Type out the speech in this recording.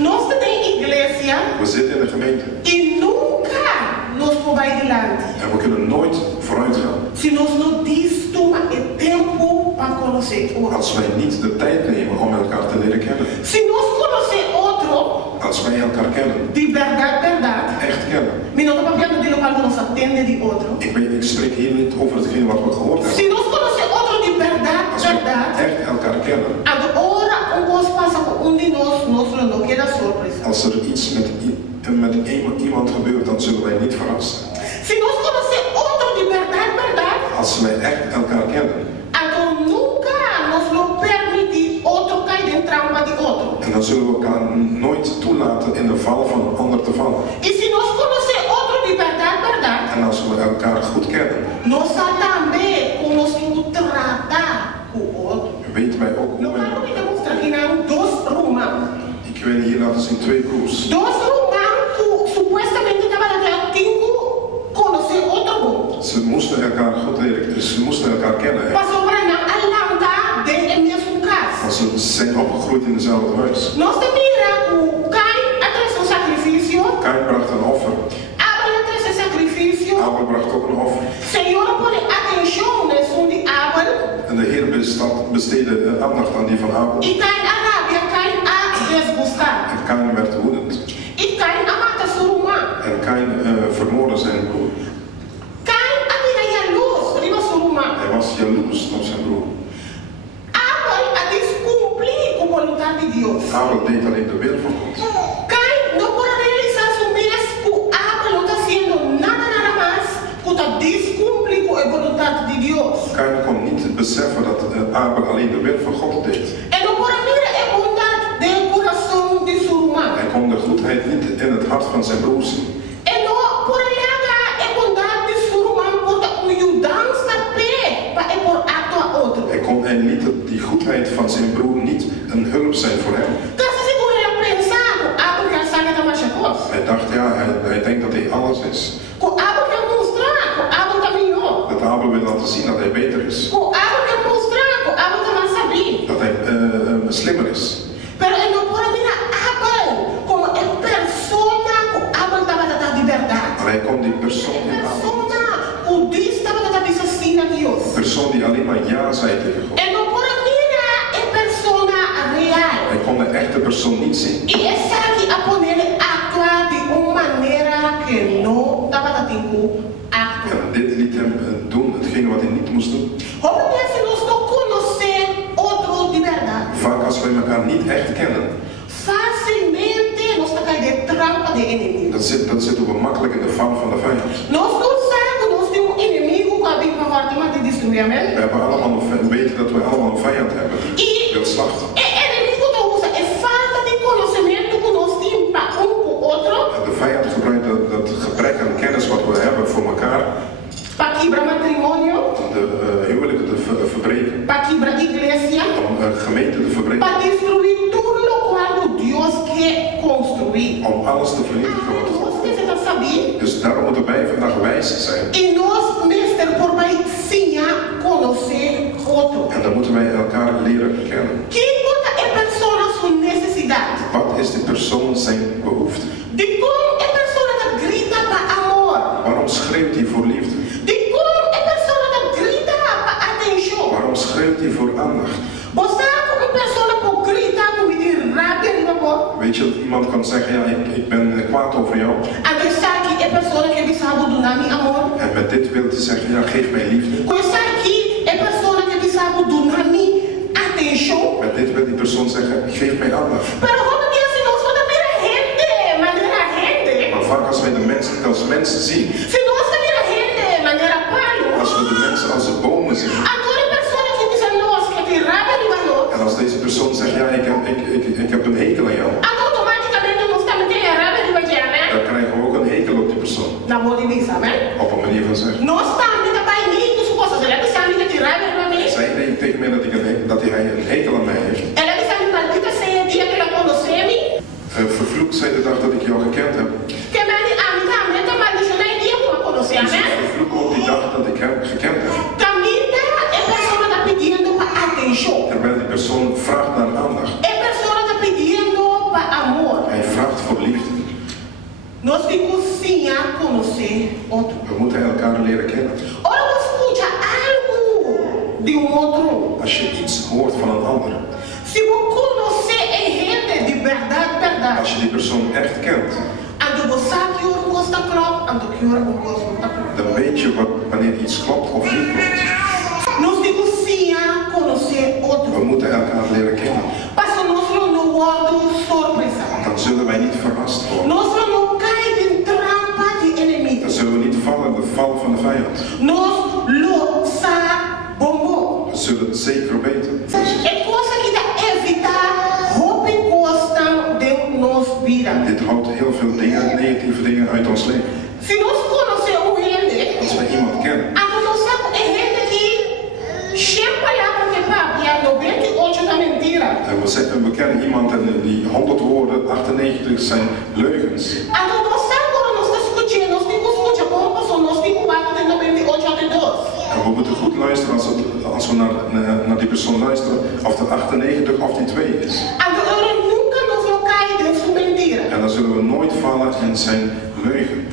Nós temos igreja. We zitten in de gemeente. E nunca nós vamos adiante. En we kunnen nooit vooruit gaan. Se nós não damos tempo para conhecer outro. Als wij niet de tijd nemen om elkaar te leren kennen. Se nós conhecer outro. Als wij elkaar kennen. De verdade. Echt kennen. Mas não estou falando de local que nós atende de outro. Ik spreek hier niet over hetgeen wat we gehoord hebben. Se nós conhecer outro de verdade. Als we echt elkaar kennen. Agora nós passa com de nós não queda surpresa. Als er iets met iemand gebeurt, dan zullen wij niet verrast zijn. Se nós conhecer outro de verdade. Als wij echt elkaar kennen. Então nunca nós não permitir outro cair em trauma de outro. En dan zullen we elkaar nooit toelaten in de val van een ander te vallen. E se nós conhecer outro de verdade. En als we elkaar goed kennen. Nós também conhecemos tratar com o outro. Weten wij ook hoe Não wij... quero me mostrar aqui não dois romanos. Ik wil hier laten zien 2 broers. Dois romanos supostamente estavam até conhecer outro bom. Ze moesten elkaar goed leren, ze moesten elkaar kennen. Passou para não alanda de mesmo caso. Want ze zijn opgegroeid in dezelfde huis. Nós temos o Caim atrás do sacrifício. Kain bracht een offer. Abel atrás do sacrifício. Abel bracht ook een offer. Senhor põe atenção nesse de Abel. En de Heer besteedde aandacht aan die van Abel. E Caim a rabia, Caim a desgostar. En Kain werd woedend. E Caim a mata seu irmão. En Kain vermoordde zijn broer. Caim a tira jaloers, riba seu irmão. Hij was jaloers op zijn broer. Abel a descumprir com a vontade de Deus. Abel deed alleen de wil van God. Caim não pode realizar seu mesmo que Abel não está fazendo nada mais que está descumprir com a vontade de Deus. Kain kon niet beseffen dat Abel alleen de wil van God deed. E não pode mirar a bondade do coração de seu irmão. Hij kon de goedheid niet in het hart van zijn broer zien. E não pode olhar a bondade de seu irmão por mudança para por ato a outro. Hij liet die goedheid van zijn broer niet een hulp zijn voor hem. Hij dacht, ja, hij denkt dat hij alles is. Dat Abel wil laten zien dat hij beter is. Dat hij slimmer is. Maar hij kon die persoon niet aan. Een persoon die alleen maar ja zei tegen God. Hij kon de echte persoon niet zien. En dit liet hem doen hetgene wat hij niet moest doen. Vaak als wij elkaar niet echt kennen, dan zitten we makkelijk in de val van de vijand. We hebben allemaal weten dat we allemaal een vijand hebben. Die wil slachten. En de vijand gebruikt dat gebrek aan kennis wat we hebben voor elkaar. Om de huwelijken te verbreken. Om een gemeente te verbreken. Om alles te vernietigen wat God. Dus daarom moeten wij vandaag wijs zijn. En dan moeten wij elkaar leren kennen. Wat is die persoon zijn behoefte? Waarom schreeuwt hij voor liefde? Waarom schreeuwt hij voor aandacht? Weet je dat iemand kan zeggen, ja, ik ben kwaad over jou. En met dit wil hij zeggen, ja, geef mij liefde. Met dit wil die persoon zeggen, geef mij aandacht. Maar vaak als wij de mensen niet als mensen zien, als we de mensen als de bomen zien, en als deze persoon zegt, ja, ik heb een hekel aan jou, dan krijgen we ook een hekel op die persoon. Op een manier van zeggen. Zij denkt tegen mij dat hij een hekel aan mij heeft. Vervloekt zij de dag dat ik jou gekend heb. Dus vervloek ook die dag dat ik hem gekend heb. Terwijl die persoon vraagt naar Nós temos sim a conhecer outro. We moeten elkaar leren kennen. Ora, você escuta algo de outro. Als je iets hoort van een ander, Se você conhecer a gente de verdade, als je die persoon echt kent, ando você sabe que o gosto da crop, ando que o gosto da crop. dan weet je wanneer iets klopt of niet klopt. Nós temos sim a conhecer outro. We moeten elkaar leren kennen. Para nós não worden surpresa. Dan zullen wij niet verrast worden. Nós não cair em trampa de inimigo. Dan zullen we niet vallen in de val van de vijand. Nós lo sabemos. We zullen het zeker weten. É coisa que dá evitar roupa encosta de nos vida. Dit houdt heel veel dingen, negatieve dingen uit ons leven. Se nós conhecemos gente, Als wij iemand kennen, nós sabemos é gente que sempre lá porque papi, a 98 da mentira. en we kennen iemand en die 100 woorden, 98 zijn leugens. Nós sabemos quando nós estamos discutindo, nós temos que escutar como passou, nós temos que de 98 a 2. En we moeten goed luisteren als we naar die persoon luisteren, of dat 98 of die 2 is. Nunca nos não cair em sua mentira. En dan zullen we nooit vallen in zijn leugen.